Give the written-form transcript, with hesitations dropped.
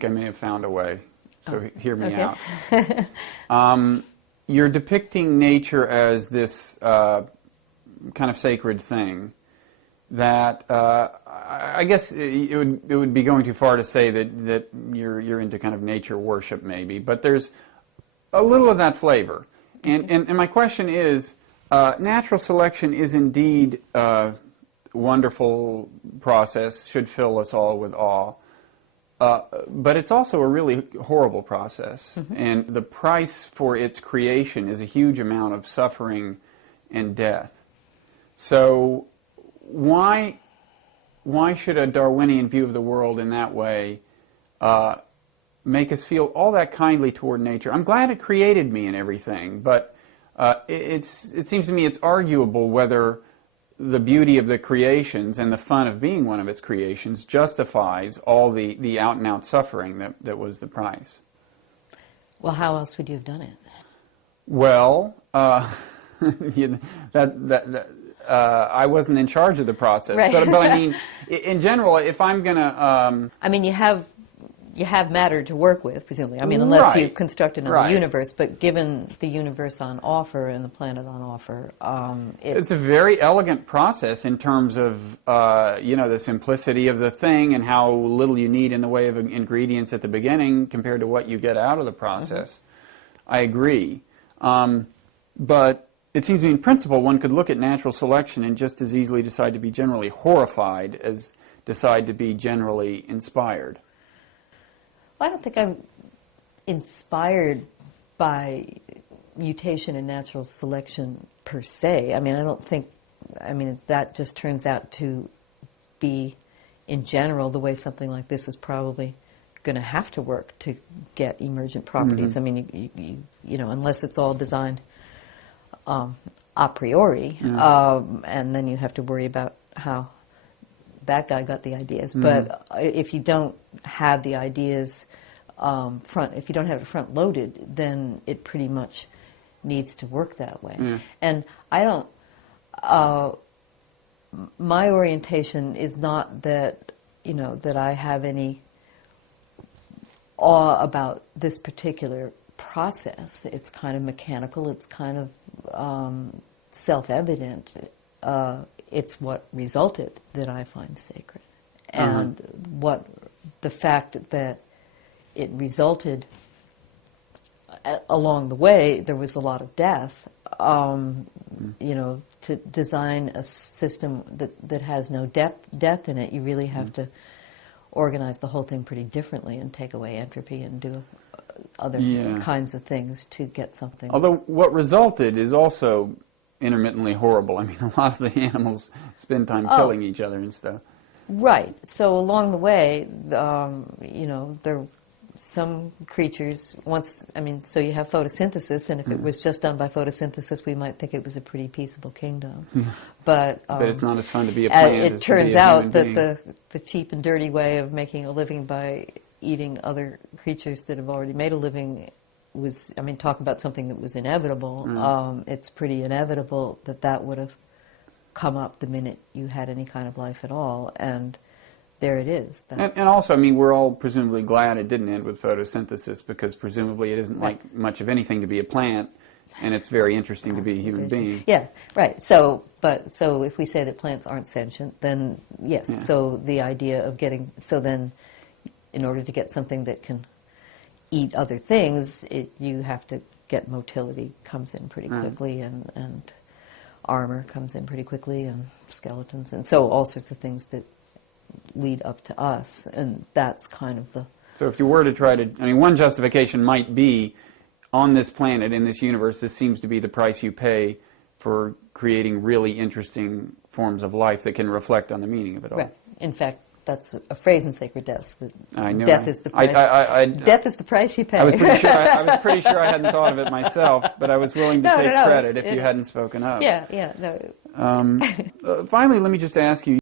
think I may have found a way, so hear me okay. out. You're depicting nature as this kind of sacred thing that I guess it would be going too far to say that you're into kind of nature worship maybe, but there's a little of that flavor. And my question is, natural selection is indeed a wonderful process, should fill us all with awe. But it's also a really horrible process, and the price for its creation is a huge amount of suffering and death. So why should a Darwinian view of the world in that way make us feel all that kindly toward nature? I'm glad it created me and everything, but it seems to me it's arguable whether the beauty of the creations and the fun of being one of its creations justifies all the out-and-out suffering that was the price. Well, how else would you have done it? Well, I wasn't in charge of the process, right. but I mean, in general, if I'm going to... I mean, you have matter to work with, presumably. I mean, unless you construct another universe, but given the universe on offer and the planet on offer, it's a very elegant process in terms of, the simplicity of the thing and how little you need in the way of ingredients at the beginning compared to what you get out of the process. I agree. But it seems to me in principle one could look at natural selection and just as easily decide to be generally horrified as decide to be generally inspired. Well, I don't think I'm inspired by mutation and natural selection per se. I mean, I don't think, that just turns out to be, in general, the way something like this is probably going to have to work to get emergent properties. I mean, you know, unless it's all designed a priori, and then you have to worry about how that guy got the ideas. But if you don't have the ideas if you don't have it front loaded, then it pretty much needs to work that way. And I don't, my orientation is not that, that I have any awe about this particular process. It's kind of mechanical, it's kind of self-evident. It's what resulted that I find sacred. And the fact that it resulted along the way, there was a lot of death, to design a system that has no death in it, you really have to organize the whole thing pretty differently and take away entropy and do other kinds of things to get something. Although what resulted is also intermittently horrible. I mean, a lot of the animals spend time killing each other and stuff. Right. So along the way, there some creatures, so you have photosynthesis, and if it was just done by photosynthesis, we might think it was a pretty peaceable kingdom. But it's not as fun to be a plant as to be a human being. It turns out that the cheap and dirty way of making a living by eating other creatures that have already made a living was, talk about something that was inevitable. It's pretty inevitable that would have come up the minute you had any kind of life at all, and there it is. And also, we're all presumably glad it didn't end with photosynthesis, because presumably it isn't like much of anything to be a plant, and it's very interesting to be a human being. Yeah, right. So if we say that plants aren't sentient, then yes. Yeah. So the idea of then in order to get something that can eat other things, you have to get motility comes in pretty quickly, and armor comes in pretty quickly, and skeletons, and so all sorts of things that lead up to us, and that's kind of the... So if you were to try to... one justification might be, on this planet, in this universe, this seems to be the price you pay for creating really interesting forms of life that can reflect on the meaning of it all. Right. In fact, that's a phrase in Sacred Deaths, that death is the price. Death is the price you pay. I was pretty sure I hadn't thought of it myself, but I was willing to take credit if you hadn't spoken up. Yeah, no. Finally, let me just ask you,